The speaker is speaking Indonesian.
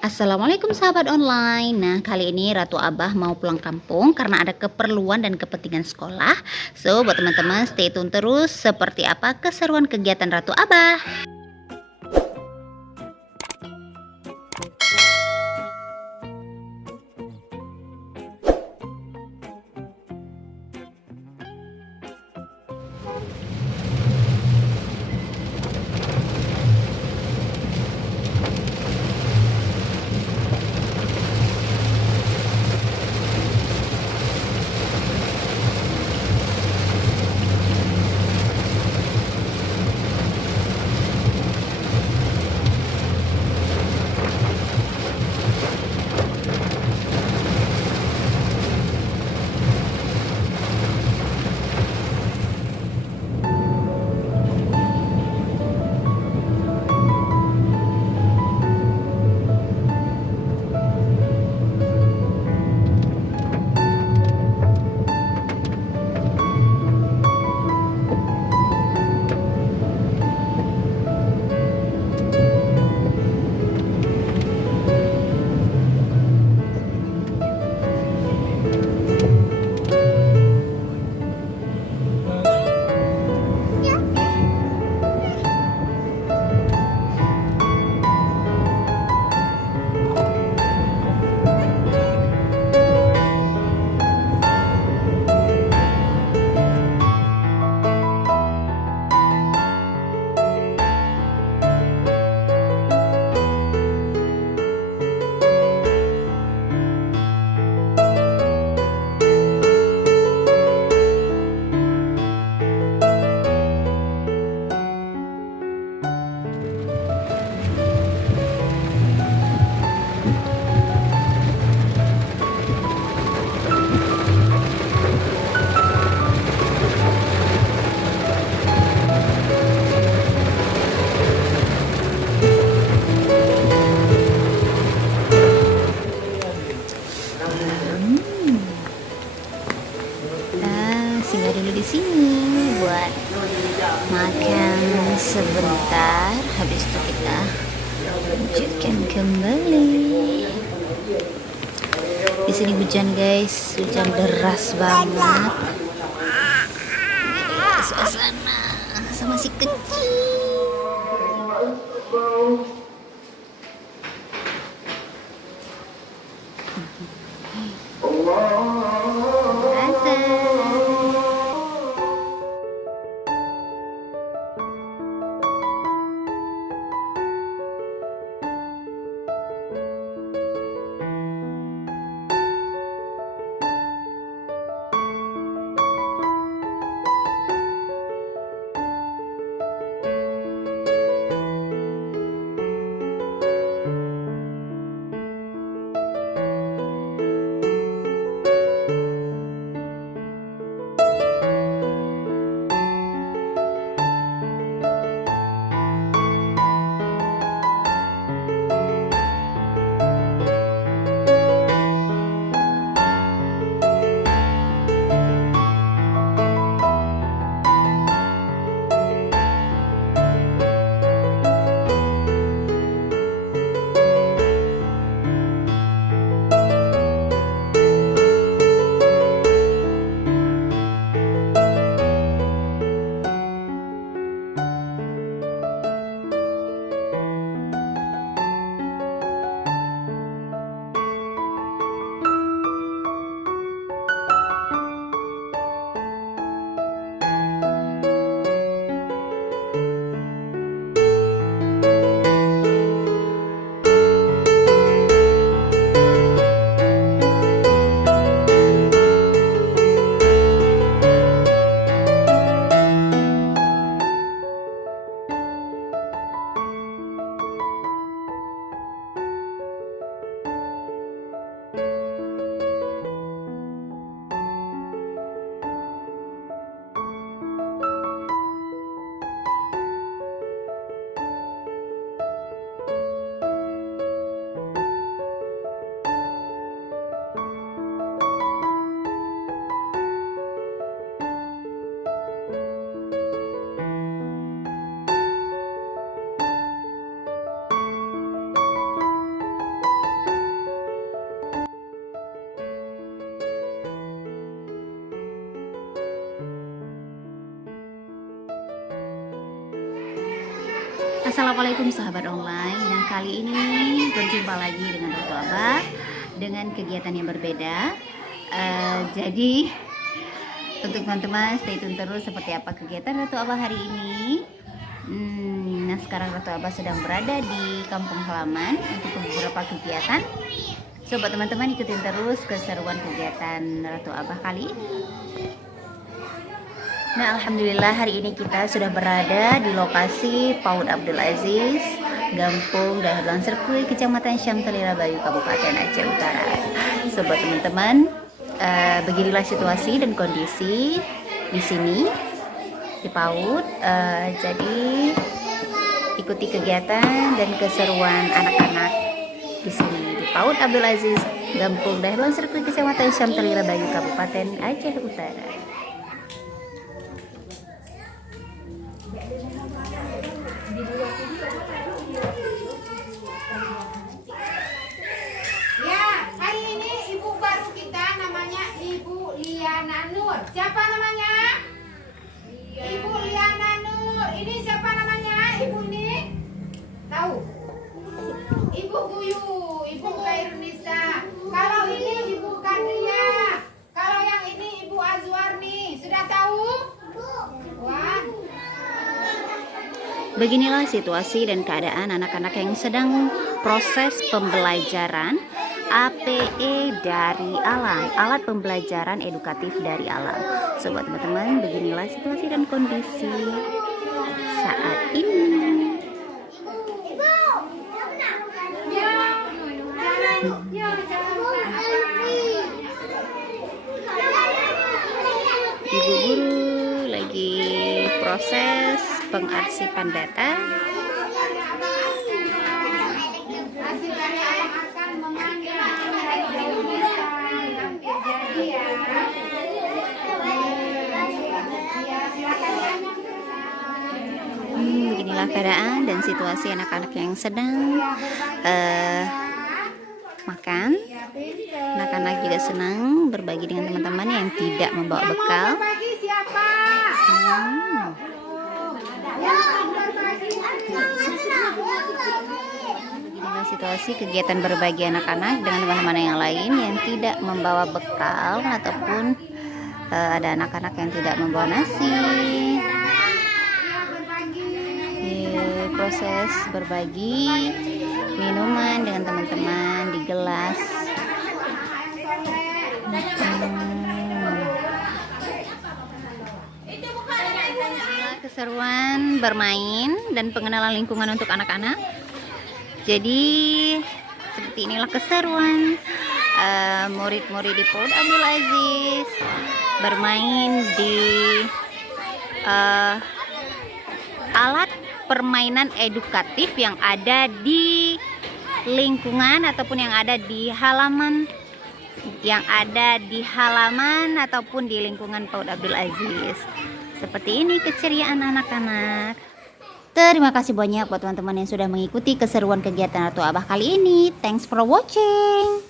Assalamualaikum sahabat online. Nah, kali ini Ratu Abah mau pulang kampung karena ada keperluan dan kepentingan sekolah. So, buat teman-teman stay tune terus seperti apa keseruan kegiatan Ratu Abah. Singgah dulu di sini buat makan sebentar. Habis itu kita lanjutkan kembali. Di sini hujan guys, hujan deras banget. Ini suasana sama si kecil. Assalamualaikum sahabat online. Nah, kali ini berjumpa lagi dengan Ratu Abah dengan kegiatan yang berbeda. Jadi untuk teman-teman stay tune terus seperti apa kegiatan Ratu Abah hari ini. Nah, sekarang Ratu Abah sedang berada di kampung halaman untuk beberapa kegiatan. Coba teman-teman ikutin terus keseruan kegiatan Ratu Abah kali ini. Nah, alhamdulillah hari ini kita sudah berada di lokasi PAUD Abdul Aziz, Gampung Dahlan Serkui, Kecamatan Syamtalira Bayu, Kabupaten Aceh Utara. Sobat teman-teman, beginilah situasi dan kondisi di sini di PAUD. Jadi ikuti kegiatan dan keseruan anak-anak di sini di PAUD Abdul Aziz, Gampung Dahlan Serkui, Kecamatan Syamtalira Bayu, Kabupaten Aceh Utara. Siapa namanya? Ibu Liana Nur. Ini siapa namanya? Ibu ini? Tahu? Ibu Guyu, Ibu Kairunisa. Kalau ini Ibu Kadria. Kalau yang ini Ibu Azwarni. Sudah tahu? Wah. Beginilah situasi dan keadaan anak-anak yang sedang proses pembelajaran APE dari alam, alat pembelajaran edukatif dari alam. Sobat teman-teman, beginilah situasi dan kondisi saat ini. Ibu guru lagi proses pengarsipan data. Beginilah keadaan dan situasi anak-anak yang sedang makan. Anak-anak juga senang berbagi dengan teman-teman yang tidak membawa bekal. Beginilah situasi kegiatan berbagi anak-anak dengan teman-teman yang lain yang tidak membawa bekal ataupun ada anak-anak yang tidak membawa nasi. Proses berbagi minuman dengan teman-teman di gelas. Keseruan bermain dan pengenalan lingkungan untuk anak-anak. Jadi seperti inilah keseruan murid-murid di PAUD Abdul Aziz bermain di alat permainan edukatif yang ada di lingkungan ataupun yang ada di halaman ataupun di lingkungan PAUD Abdul Aziz. Seperti ini keceriaan anak-anak. Terima kasih banyak buat teman-teman yang sudah mengikuti keseruan kegiatan Ratu Abah kali ini. Thanks for watching.